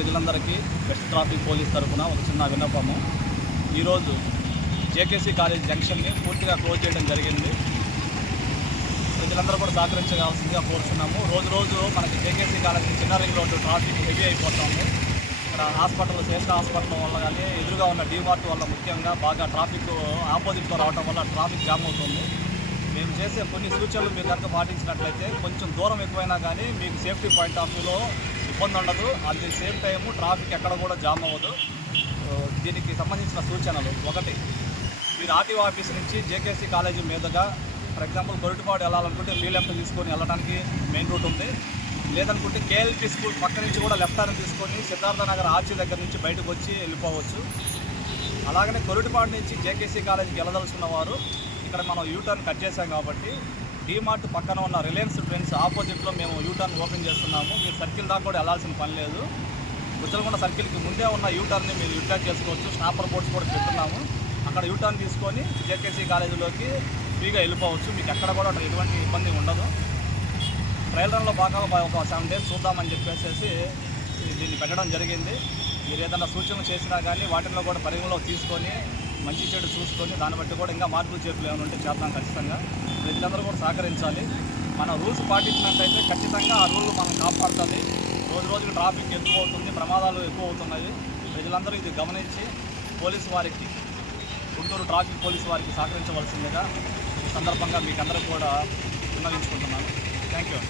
ప్రజలందరికీ west traffic police తరఫున ఒక చిన్న విన్నపము. ఈరోజు జేకేసీ కాలేజ్ జంక్షన్ని పూర్తిగా క్లోజ్ చేయడం జరిగింది. ప్రజలందరూ కూడా సహకరించవలసిందిగా కోరుతున్నాము రోజు రోజు మనకి జేకేసీ కాలేజ్ చిన్న రింగ్ రోడ్డు ట్రాఫిక్ హెవీ అయిపోతుంది. ఇక్కడ హాస్పిటల్ శ్రేష్ఠ హాస్పిటల్ వల్ల కానీ ఎదురుగా ఉన్న డీమార్ట్ వల్ల ముఖ్యంగా బాగా ట్రాఫిక్ ఆపోజిట్లో రావడం వల్ల ట్రాఫిక్ జామ్ అవుతుంది. మేము చేసే కొన్ని సూచనలు మీరు కనుక పాటించినట్లయితే కొంచెం దూరం ఎక్కువైనా కానీ మీకు సేఫ్టీ పాయింట్ ఆఫ్ వ్యూలో ఇబ్బంది ఉండదు. At the same time traffic ఎక్కడ కూడా జామ్ అవ్వదు. దీనికి సంబంధించిన సూచనలు ఒకటి మీరు ఆర్టీఓ ఆఫీస్ నుంచి జేకేసీ కాలేజీ మీదుగా ఫర్ ఎగ్జాంపుల్ గొరటిపాడు వెళ్ళాలనుకుంటే మీ లెఫ్ట్ తీసుకొని వెళ్ళడానికి మెయిన్ రూట్ ఉంది. లేదనుకుంటే కేఎల్పి స్కూల్ పక్క నుంచి కూడా లెఫ్ట్ టర్న్ తీసుకొని సిద్ధార్థ నగర్ ఆర్చీ దగ్గర నుంచి బయటకు వచ్చి వెళ్ళిపోవచ్చు. అలాగనే కొరటిపాడు నుంచి జేకేసీ కాలేజీకి వెళ్ళదలుచుకున్న వారు ఇక్కడ మనం యూటర్న్ కట్ చేసాం కాబట్టి డీమార్ట్ పక్కన ఉన్న రిలయన్స్ ట్రెండ్స్ ఆపోజిట్లో మేము యూటర్న్ ఓపెన్ చేస్తున్నాము. మీరు సర్కిల్ దాకా కూడా వెళ్ళాల్సిన పని లేదు. గుజ్జలకొండ సర్కిల్కి ముందే ఉన్న యూటర్న్ని మీరు యూటర్న్ చేసుకోవచ్చు. స్నాపర్ బోర్డ్స్ కూడా చెప్తున్నాము అక్కడ యూటర్న్ తీసుకొని జేకేసీ కాలేజీలోకి ఫ్రీగా వెళ్ళిపోవచ్చు. మీకు ఎక్కడ కూడా ఎటువంటి ఇబ్బంది ఉండదు. ట్రయల్ రన్లో భాగంగా ఒక సెవెన్ డేస్ చూద్దామని చెప్పేసి దీన్ని పెట్టడం జరిగింది. మీరు ఏదైనా సూచనలు చేసినా కానీ వాటిల్లో కూడా పరిగణలో తీసుకొని మంచి చెడు చూసుకొని దాన్ని బట్టి కూడా ఇంకా మార్పులు చేతులు ఏమైనా ఉంటే చేద్దాం ఖచ్చితంగా. ప్రజలందరూ కూడా సహకరించాలి. మన రూల్స్ పాటించినట్టయితే ఖచ్చితంగా ఆ రూల్ మనం కాపాడుతుంది. రోజు రోజుకి ట్రాఫిక్ ఎక్కువ అవుతుంది ప్రమాదాలు ఎక్కువ అవుతున్నాయి. ప్రజలందరూ ఇది గమనించి పోలీసు వారికి గుంటూరు ట్రాఫిక్ పోలీసు వారికి సహకరించవలసిందిగా ఈ సందర్భంగా మీకు అందరూ కూడా విన్నవించుకుంటున్నాను. Thank you